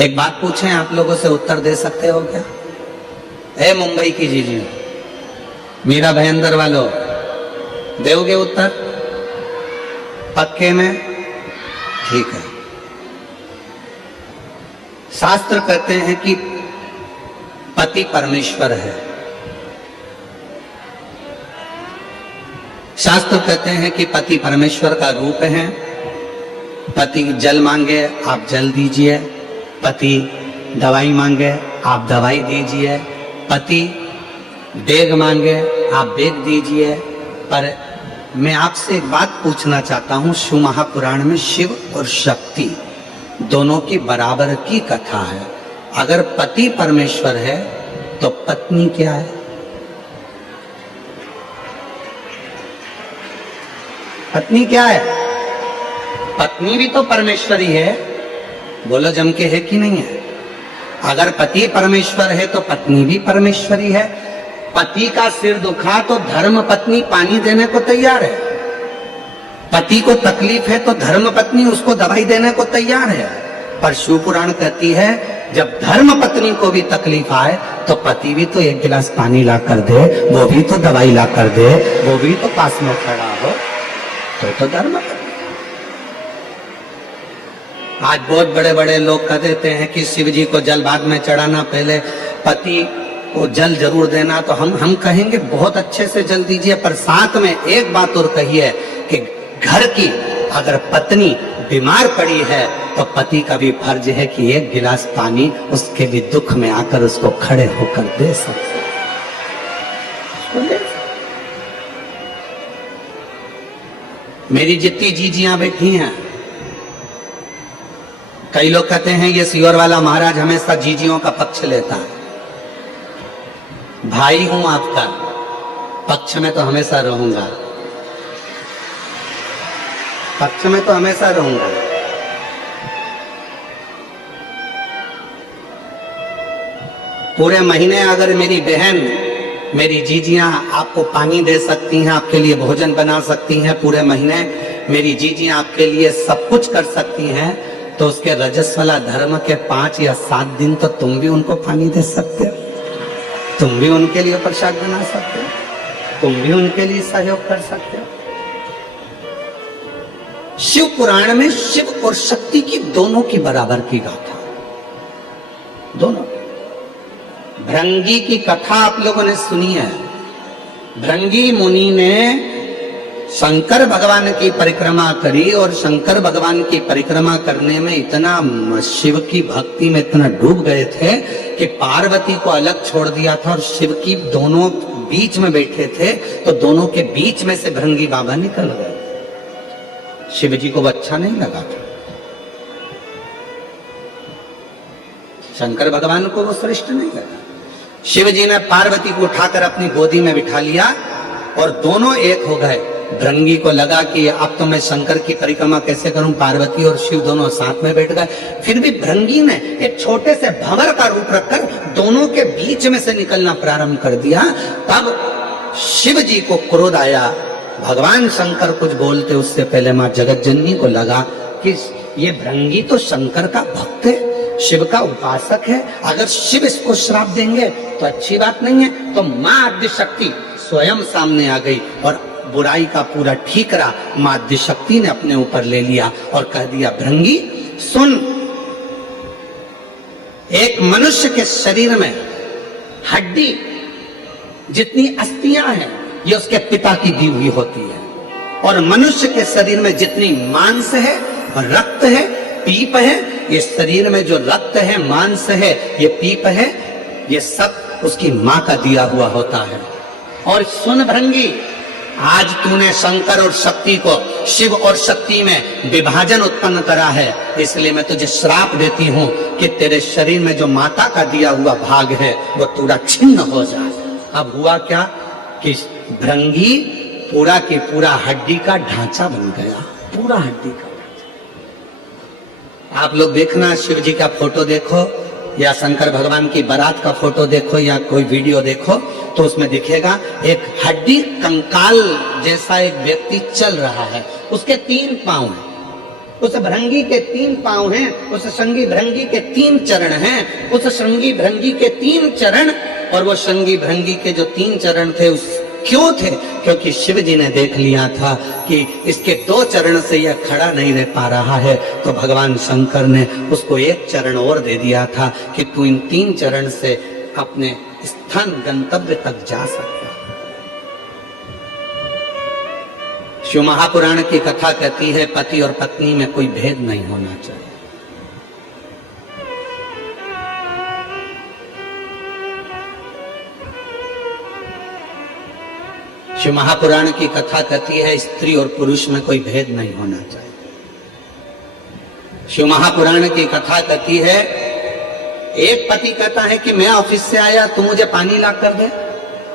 एक बात पूछें, आप लोगों से उत्तर दे सकते हो क्या? ए मुंबई की जीजी, मीरा भयंदर वालों, दोगे उत्तर? पक्के में? ठीक है। शास्त्र कहते हैं कि पति परमेश्वर है। शास्त्र कहते हैं कि पति परमेश्वर का रूप है। पति जल मांगे आप जल दीजिए, पति दवाई मांगे आप दवाई दीजिए, पति बेग मांगे आप बेग दीजिए। पर मैं आपसे एक बात पूछना चाहता हूं, शिव महापुराण में शिव और शक्ति दोनों की बराबर की कथा है। अगर पति परमेश्वर है तो पत्नी क्या है? पत्नी क्या है? पत्नी भी तो परमेश्वरी है। बोलो जम के, है कि नहीं है? अगर पति परमेश्वर है तो पत्नी भी परमेश्वरी है। पति का सिर दुखा तो धर्म पत्नी पानी देने को तैयार है। पति को तकलीफ है तो धर्म पत्नी उसको दवाई देने को तैयार है। पर शिव पुराण कहती है जब धर्म पत्नी को भी तकलीफ आए तो पति भी तो एक गिलास पानी ला कर दे, वो भी तो दवाई ला कर दे, वो भी तो पास में खड़ा हो, तो धर्म पत्नी। आज बहुत बड़े बड़े लोग कह देते हैं कि शिव जी को जल बाद में चढ़ाना, पहले पति को जल जरूर देना। तो हम कहेंगे बहुत अच्छे से जल दीजिए, पर साथ में एक बात और कहिए कि घर की अगर पत्नी बीमार पड़ी है तो पति का भी फर्ज है कि एक गिलास पानी उसके भी दुख में आकर उसको खड़े होकर दे सकते। मेरी जितनी जीजियां बैठी हैं, कई लोग कहते हैं ये सीवर वाला महाराज हमेशा जीजियों का पक्ष लेता है। भाई हूं आपका, पक्ष में तो हमेशा रहूंगा, पक्ष में तो हमेशा रहूंगा। पूरे महीने अगर मेरी बहन, मेरी जीजियां आपको पानी दे सकती हैं, आपके लिए भोजन बना सकती हैं, पूरे महीने मेरी जीजियां आपके लिए सब कुछ कर सकती हैं, तो उसके रजस्वला धर्म के 5 या 7 दिन तो तुम भी उनको पानी दे सकते हो, तुम भी उनके लिए प्रसाद बना सकते हो, तुम भी उनके लिए सहयोग कर सकते हो। शिव पुराण में शिव और शक्ति की दोनों की बराबर की गाथा, दोनों। भृंगी की कथा आप लोगों ने सुनी है। भृंगी मुनि ने शंकर भगवान की परिक्रमा करी और शंकर भगवान की परिक्रमा करने में इतना शिव की भक्ति में इतना डूब गए थे कि पार्वती को अलग छोड़ दिया था और शिव की दोनों बीच में बैठे थे, तो दोनों के बीच में से भृंगी बाबा निकल गए। शिव जी को वो अच्छा नहीं लगा था, शंकर भगवान को वो श्रेष्ठ नहीं लगा। शिव जी ने पार्वती को उठाकर अपनी गोदी में बिठा लिया और दोनों एक हो गए। भृंगी को लगा कि अब तो मैं शंकर की परिक्रमा कैसे करूं, पार्वती और शिव दोनों साथ में बैठ गए। फिर भी भृंगी ने एक छोटे से भंवर का रूप रखकर दोनों के बीच में से निकलना प्रारंभ कर दिया। तब शिव जी को क्रोध आया। भगवान शंकर कुछ बोलते उससे पहले मां जगतजननी को लगा कि ये भृंगी तो शंकर का भक्त है, शिव का उपासक है, अगर शिव इसको श्राप देंगे तो अच्छी बात नहीं है। तो मां आद्यशक्ति स्वयं सामने आ गई और बुराई का पूरा ठीकरा मां आद्यशक्ति ने अपने ऊपर ले लिया और कह दिया, भृंगी सुन, एक मनुष्य के शरीर में हड्डी जितनी अस्थियां हैं ये उसके पिता की दी हुई होती है, और मनुष्य के शरीर में जितनी मांस है, रक्त है, पीप है, ये शरीर में जो रक्त है, मांस है, ये पीप है, ये सब उसकी मां का दिया हुआ होता है। और सुन भृंगी, आज तूने शंकर और शक्ति को, शिव और शक्ति में विभाजन उत्पन्न करा है, इसलिए मैं तुझे श्राप देती हूं कि तेरे शरीर में जो माता का दिया हुआ भाग है वो पूरा छिन्न हो जाए। अब हुआ क्या कि भृंगी पूरा के पूरा हड्डी का ढांचा बन गया, पूरा हड्डी का ढांचा। आप लोग देखना, शिव जी का फोटो देखो या शंकर भगवान की बारात का फोटो देखो या कोई वीडियो देखो तो उसमें दिखेगा एक हड्डी कंकाल जैसा एक व्यक्ति चल रहा है, उसके 3 पांव हैं, उस भृंगी के 3 पांव हैं, उस श्रृंगी भृंगी के 3 चरण हैं, उस श्रृंगी भृंगी के 3 चरण। और वो श्रृंगी भृंगी के जो 3 चरण थे उस क्यों थे? क्योंकि शिव जी ने देख लिया था कि इसके 2 चरण से यह खड़ा नहीं रह पा रहा है, तो भगवान शंकर ने उसको 1 चरण और दे दिया था कि तू इन 3 चरण से अपने स्थान गंतव्य तक जा सकता। शिव महापुराण की कथा कहती है पति और पत्नी में कोई भेद नहीं होना चाहिए। शिव महापुराण की कथा कहती है स्त्री और पुरुष में कोई भेद नहीं होना चाहिए। शिव महापुराण की कथा कहती है एक पति कहता है कि मैं ऑफिस से आया, तू मुझे पानी ला कर दे।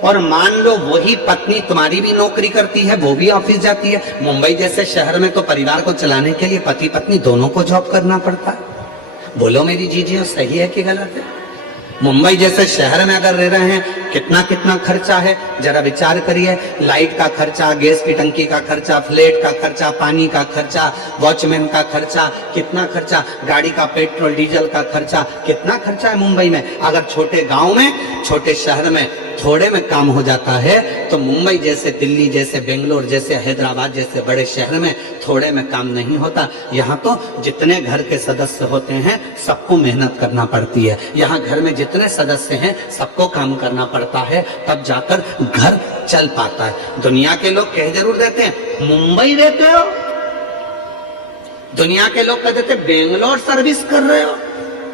और मान लो वही पत्नी तुम्हारी भी नौकरी करती है, वो भी ऑफिस जाती है। मुंबई जैसे शहर में तो परिवार को चलाने के लिए पति पत्नी दोनों को जॉब करना पड़ता है। बोलो मेरी जीजियों, सही है कि गलत है? मुंबई जैसे शहर में अगर रह रहे हैं, कितना कितना खर्चा है, जरा विचार करिए। लाइट का खर्चा, गैस की टंकी का खर्चा, फ्लैट का खर्चा, पानी का खर्चा, वॉचमैन का खर्चा, कितना खर्चा, गाड़ी का पेट्रोल डीजल का खर्चा, कितना खर्चा है मुंबई में। अगर छोटे गांव में, छोटे शहर में थोड़े में काम हो जाता है, तो मुंबई जैसे, दिल्ली जैसे, बेंगलोर जैसे, हैदराबाद जैसे बड़े शहर में थोड़े में काम नहीं होता। यहाँ तो जितने घर के सदस्य होते हैं सबको मेहनत करना पड़ती है। यहाँ घर में जितने सदस्य हैं सबको काम करना पड़ता है, तब जाकर घर चल पाता है। दुनिया के लोग कह जरूर देते हैं मुंबई रहते हो, दुनिया के लोग कह देते बेंगलोर सर्विस कर रहे हो,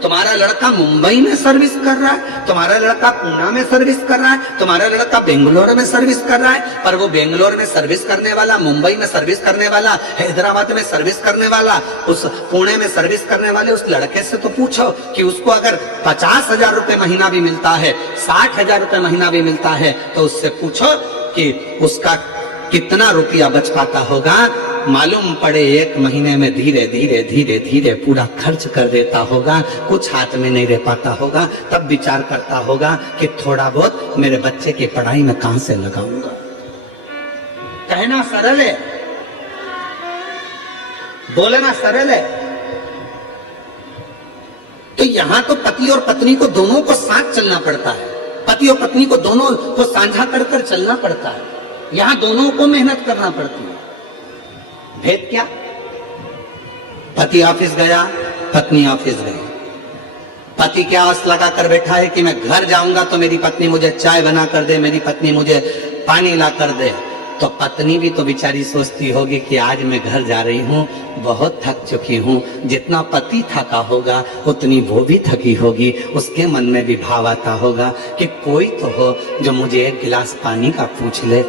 तुम्हारा लड़का मुंबई में सर्विस कर रहा है, तुम्हारा लड़का पूना में सर्विस कर रहा है, तुम्हारा लड़का बेंगलोर में सर्विस कर रहा है। पर वो बेंगलोर में सर्विस करने वाला, मुंबई में सर्विस करने वाला, हैदराबाद में सर्विस करने वाला, उस पुणे में सर्विस करने वाले उस लड़के से तो पूछो कि उसको अगर 50,000 रुपए महीना भी मिलता है, 60,000 रुपए महीना भी मिलता है, तो उससे पूछो कि उसका कितना रुपया बच पाता होगा। मालूम पड़े 1 महीने में धीरे धीरे धीरे धीरे पूरा खर्च कर देता होगा, कुछ हाथ में नहीं रह पाता होगा। तब विचार करता होगा कि थोड़ा बहुत मेरे बच्चे की पढ़ाई में कहां से लगाऊंगा। कहना सरल है, बोलना सरल है। तो यहां तो पति और पत्नी को दोनों को साथ चलना पड़ता है, पति और पत्नी को दोनों को साझा कर कर चलना पड़ता है। यहां दोनों को मेहनत करना पड़ती है। भेद क्या? पति ऑफिस गया, पत्नी ऑफिस गई। पति क्या आस लगा कर बैठा है कि मैं घर जाऊंगा तो मेरी पत्नी मुझे चाय बना कर दे, मेरी पत्नी मुझे पानी ला कर दे। तो पत्नी भी तो बेचारी सोचती होगी कि आज मैं घर जा रही हूँ, बहुत थक चुकी हूँ। जितना पति थका होगा उतनी वो भी थकी होगी। उसके मन में भी भाव आता होगा कि कोई तो हो जो मुझे 1 गिलास पानी का पूछ ले।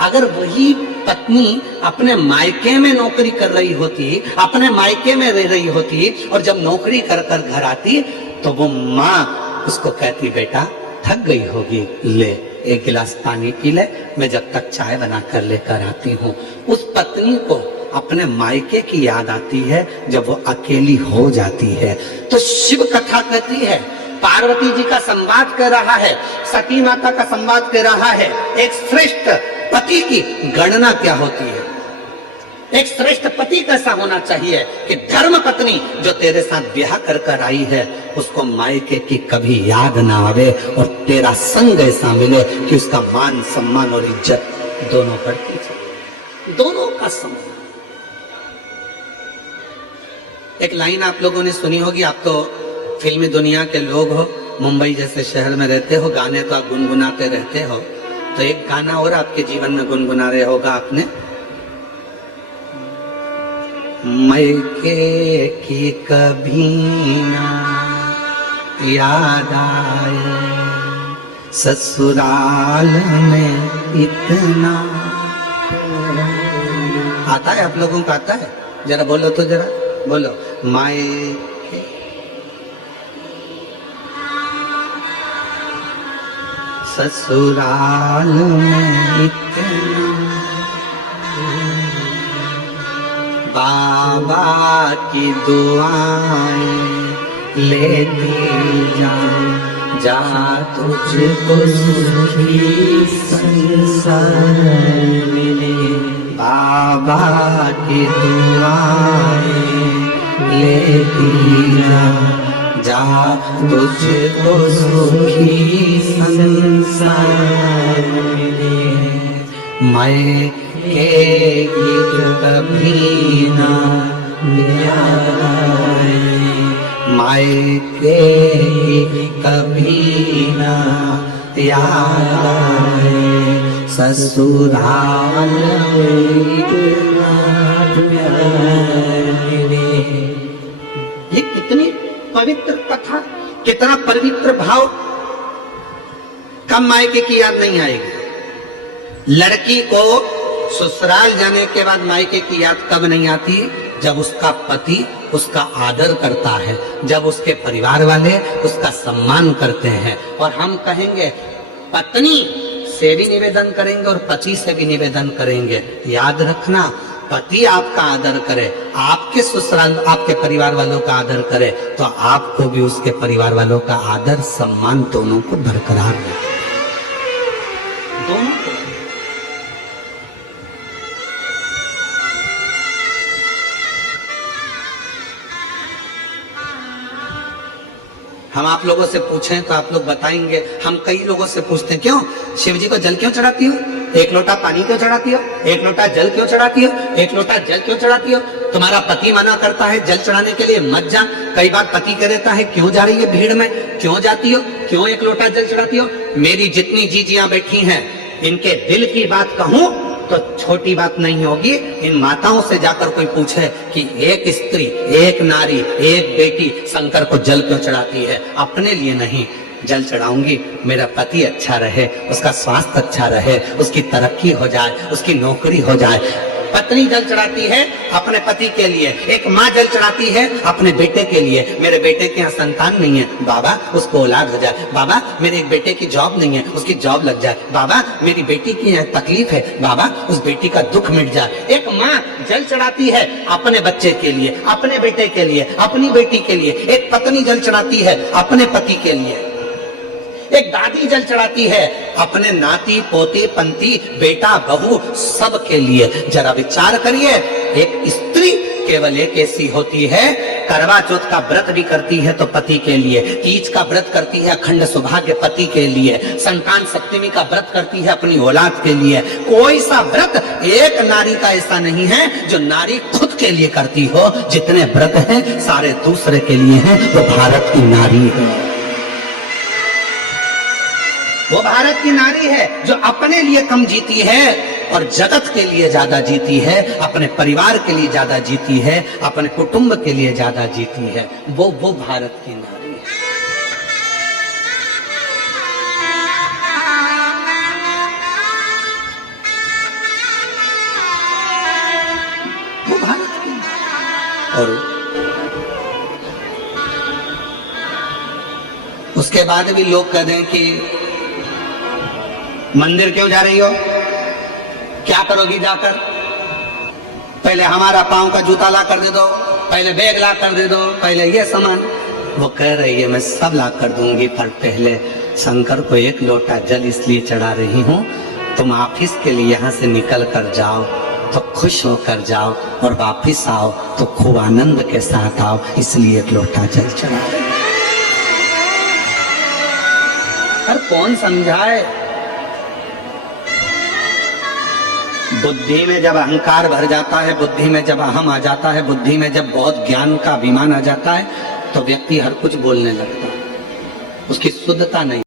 अगर वही पत्नी अपने मायके में नौकरी कर रही होती, अपने मायके में रह रही होती, और जब नौकरी कर कर घर आती तो वो माँ उसको कहती बेटा थक गई होगी, ले 1 गिलास पानी पी ले, मैं जब तक चाय बना कर लेकर आती हूँ। उस पत्नी को अपने मायके की याद आती है जब वो अकेली हो जाती है। तो शिव कथा कहती है पार्वती जी का संवाद कर रहा है, सती माता का संवाद कर रहा है। एक श्रेष्ठ पति की गणना क्या होती है, एक श्रेष्ठ पति कैसा होना चाहिए कि धर्म पत्नी जो तेरे साथ ब्याह कर कर आई है उसको मायके की कभी याद ना आवे, और तेरा संग ऐसा मिले कि उसका मान सम्मान और इज्जत दोनों बढ़ती जाए, दोनों का सम्मान। एक लाइन आप लोगों ने सुनी होगी, आप तो फिल्मी दुनिया के लोग हो, मुंबई जैसे शहर में रहते हो, गाने तो आप गुनगुनाते रहते हो। तो एक गाना और आपके जीवन में गुनगुना रहे होगा आपने, मायके की कभी ना याद आए, ससुराल में इतना। आता है आप लोगों को? आता है? जरा बोलो तो, जरा बोलो। मायके ससुराल में इतना, बाबा की दुआएं लेती जा, जा तुझको सुखी संसार मिले। बाबा की दुआएं लेती जा तुझको सुखी संसार मिले। मैं के गीत कभी ना आए, मैं के गीत कभी ना याद आए, ससुराल ये कितनी पवित्र कथा, कितना पवित्र भाव। कब मायके की याद नहीं आएगी? लड़की को ससुराल जाने के बाद मायके की याद कब नहीं आती? जब उसका पति उसका आदर करता है, जब उसके परिवार वाले उसका सम्मान करते हैं। और हम कहेंगे, पत्नी से भी निवेदन करेंगे और पति से भी निवेदन करेंगे, याद रखना, पति आपका आदर करे, आपके ससुराल आपके परिवार वालों का आदर करे, तो आपको भी उसके परिवार वालों का आदर सम्मान दोनों को बरकरार रहे, दोनों को। हम आप लोगों से पूछें तो आप लोग बताएंगे, हम कई लोगों से पूछते हैं, क्यों शिव जी को जल क्यों चढ़ाती हो? एक लोटा पानी क्यों चढ़ाती हो? एक लोटा जल क्यों चढ़ाती हो? एक लोटा जल क्यों चढ़ाती हो? तुम्हारा पति मना करता है जल चढ़ाने के लिए, मत जा। कई बार पति कह देता है, क्यों जा रही है भीड़ में, क्यों जाती हो, क्यों एक लोटा जल चढ़ाती हो? मेरी जितनी जीजियां बैठी हैं, इनके दिल की बात कहूं तो छोटी बात नहीं होगी। इन माताओं से जाकर कोई पूछे कि एक स्त्री, एक नारी, एक बेटी शंकर को जल क्यों चढ़ाती है? अपने लिए नहीं, जल चढ़ाऊंगी मेरा पति अच्छा रहे, उसका स्वास्थ्य अच्छा रहे, उसकी तरक्की हो जाए, उसकी नौकरी हो जाए। पत्नी जल चढ़ाती है अपने पति के लिए, एक माँ जल चढ़ाती है अपने बेटे के लिए। मेरे बेटे के यहाँ संतान नहीं है, बाबा उसको औलाद हो जाए, बाबा मेरे एक बेटे की जॉब नहीं है, उसकी जॉब लग जाए, बाबा मेरी बेटी की यहाँ तकलीफ है, बाबा उस बेटी का दुख मिट जाए। एक माँ जल चढ़ाती है अपने बच्चे के लिए, अपने बेटे के लिए, अपनी बेटी के लिए। एक पत्नी जल चढ़ाती है अपने पति के लिए। एक दादी जल चढ़ाती है अपने नाती पोते पंती बेटा बहू सब के लिए। जरा विचार करिए, एक स्त्री केवल एक ऐसी होती है, करवा चौथ का व्रत भी करती है तो पति के लिए, तीज का व्रत करती है अखंड सौभाग्य पति के लिए, संतान सप्तमी का व्रत करती है अपनी औलाद के लिए। कोई सा व्रत एक नारी का ऐसा नहीं है जो नारी खुद के लिए करती हो। जितने व्रत हैं सारे दूसरे के लिए हैं। वो भारत की नारी है, वो भारत की नारी है जो अपने लिए कम जीती है और जगत के लिए ज्यादा जीती है, अपने परिवार के लिए ज्यादा जीती है, अपने कुटुंब के लिए ज्यादा जीती है। वो भारत की नारी है। वो भारत की। और उसके बाद भी लोग कह दें कि मंदिर क्यों जा रही हो, क्या करोगी जाकर? पहले हमारा पांव का जूता ला कर दे दो, पहले बैग ला कर दे दो, पहले ये सामान। वो कह रही है मैं सब ला कर दूंगी, पर पहले शंकर को एक लोटा जल इसलिए चढ़ा रही हूँ, तुम ऑफिस के लिए यहाँ से निकल कर जाओ तो खुश होकर जाओ और वापिस आओ तो खूब आनंद के साथ आओ, इसलिए एक लोटा जल चढ़ा रही। पर कौन समझाए? बुद्धि में जब अहंकार भर जाता है, बुद्धि में जब अहम आ जाता है, बुद्धि में जब बहुत ज्ञान का अभिमान आ जाता है, तो व्यक्ति हर कुछ बोलने लगता है, उसकी शुद्धता नहीं।